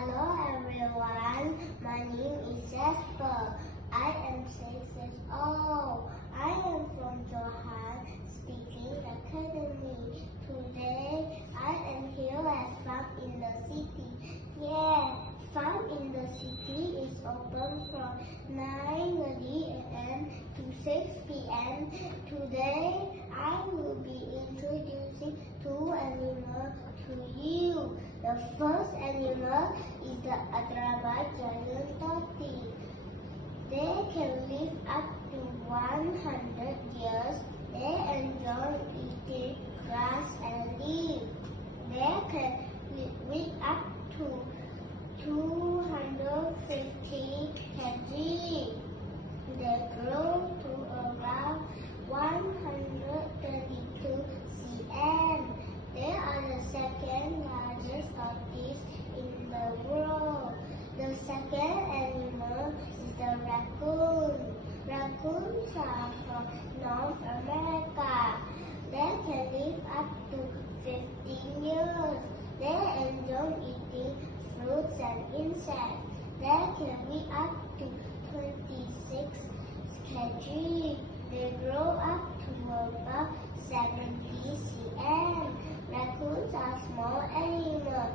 Hello everyone, my name is Jasper. I am 6 years old. I am from Johan Speaking Academy. Today I am here at Fun in the City. Yeah, Fun in the City is open from 9:30 a.m. to 6 p.m. Today I will be introducing two animals to you. The first animal is the Adraba giant tortoise. They can live up to 100 years. They enjoy eating grass and leaves. They can weigh up to 250 kg. They grow to around 122 cm. They are the second largest tortoise in the world. The second animal is the raccoon. Raccoons are from North America. They can live up to 15 years. They enjoy eating fruits and insects. They can weigh up to 26 kg. They grow up to about 70 cm. Raccoons are small animals.